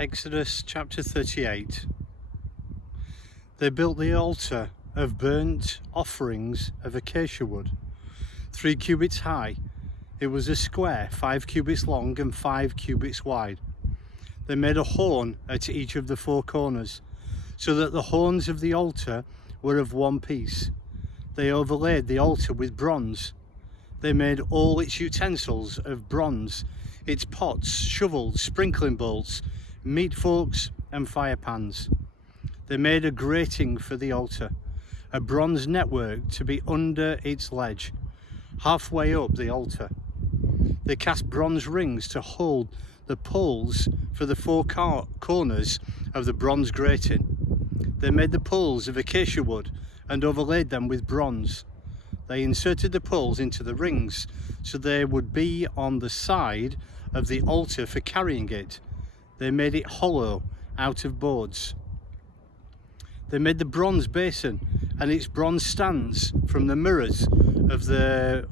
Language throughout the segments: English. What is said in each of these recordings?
Exodus chapter 38. They built the altar of burnt offerings of acacia wood, 3 cubits high. It was a square, 5 cubits long and 5 cubits wide. They made a horn at each of the 4 corners, so that the horns of the altar were of one piece. They overlaid the altar with bronze. They made all its utensils of bronze, its pots, shovels, sprinkling bowls, meat forks and firepans. They made a grating for the altar, a bronze network to be under its ledge, halfway up the altar. They cast bronze rings to hold the poles for the 4 corners of the bronze grating. They made the poles of acacia wood and overlaid them with bronze. They inserted the poles into the rings so they would be on the side of the altar for carrying it. They made it hollow out of boards. They made the bronze basin and its bronze stands from the mirrors of the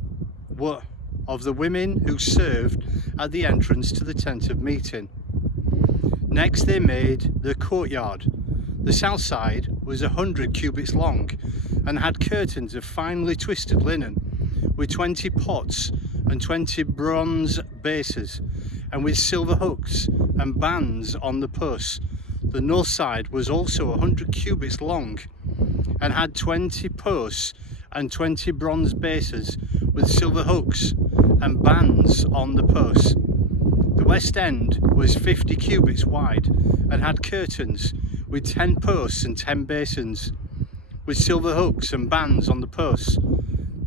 women who served at the entrance to the tent of meeting. Next they made the courtyard. The south side was 100 cubits long and had curtains of finely twisted linen with 20 pots and 20 bronze bases, and with silver hooks and bands on the posts. The north side was also 100 cubits long and had 20 posts and 20 bronze bases with silver hooks and bands on the posts. The west end was 50 cubits wide and had curtains with 10 posts and 10 basins with silver hooks and bands on the posts.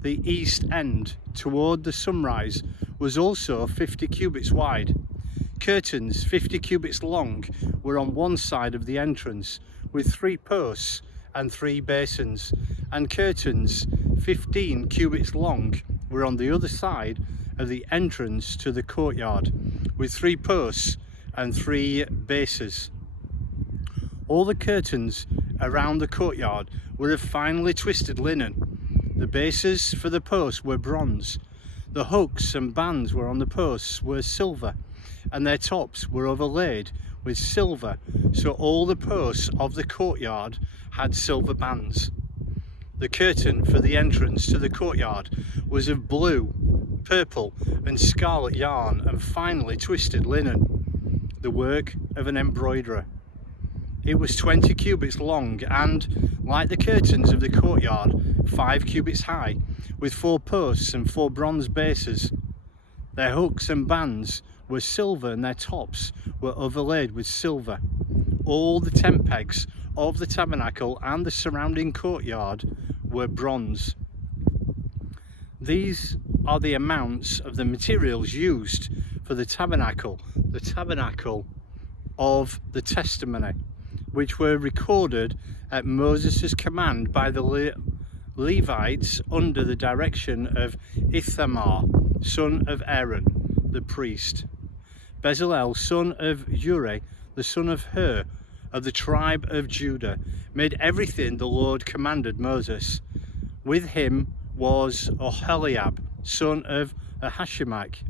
The east end toward the sunrise was also 50 cubits wide. Curtains 50 cubits long were on one side of the entrance with 3 posts and 3 basins, and curtains 15 cubits long were on the other side of the entrance to the courtyard with 3 posts and 3 bases. All the curtains around the courtyard were of finely twisted linen. The bases for the posts were bronze. The hooks and bands were on the posts were silver, and their tops were overlaid with silver, so all the posts of the courtyard had silver bands. The curtain for the entrance to the courtyard was of blue, purple and scarlet yarn and finely twisted linen, the work of an embroiderer. It was 20 cubits long and, like the curtains of the courtyard, 5 cubits high, with 4 posts and 4 bronze bases. Their hooks and bands were silver and their tops were overlaid with silver. All the tent pegs of the tabernacle and the surrounding courtyard were bronze. These are the amounts of the materials used for the tabernacle of the testimony, which were recorded at Moses' command by the Levites under the direction of Ithamar, son of Aaron, the priest. Bezalel, son of Uri, the son of Hur, of the tribe of Judah, made everything the Lord commanded Moses. With him was Oholiab, son of Ahisamach,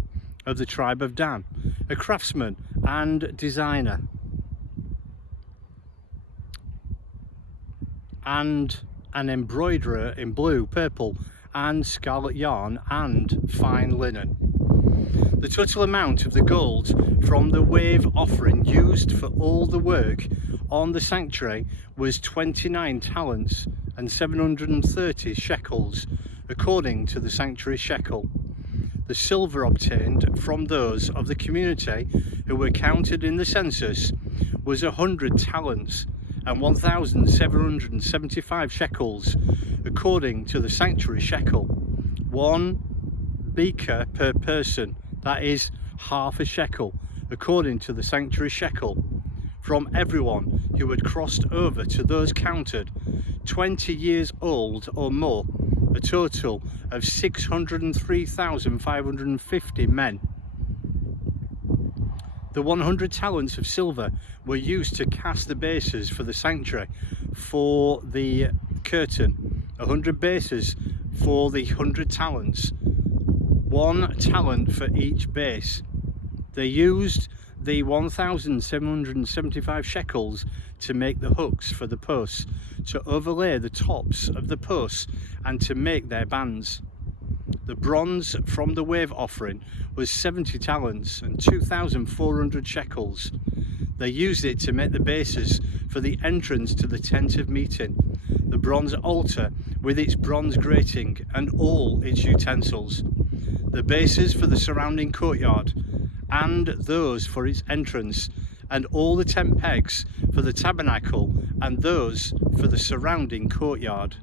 of the tribe of Dan, a craftsman and designer, and an embroiderer in blue, purple and scarlet yarn and fine linen. The total amount of the gold from the wave offering used for all the work on the sanctuary was 29 talents and 730 shekels, according to the sanctuary shekel. The silver obtained from those of the community who were counted in the census was 100 talents and 1,775 shekels, according to the sanctuary shekel. 1 beka per person, that is half a shekel, according to the sanctuary shekel, from everyone who had crossed over to those counted 20 years old or more, a total of 603,550 men. The 100 talents of silver were used to cast the bases for the sanctuary for the curtain, 100 bases for the 100 talents, 1 talent for each base. They used the 1,775 shekels to make the hooks for the posts, to overlay the tops of the posts, and to make their bands. The bronze from the wave offering was 70 talents and 2,400 shekels. They used it to make the bases for the entrance to the tent of meeting, the bronze altar with its bronze grating and all its utensils, the bases for the surrounding courtyard, and those for its entrance, and all the tent pegs for the tabernacle, and those for the surrounding courtyard.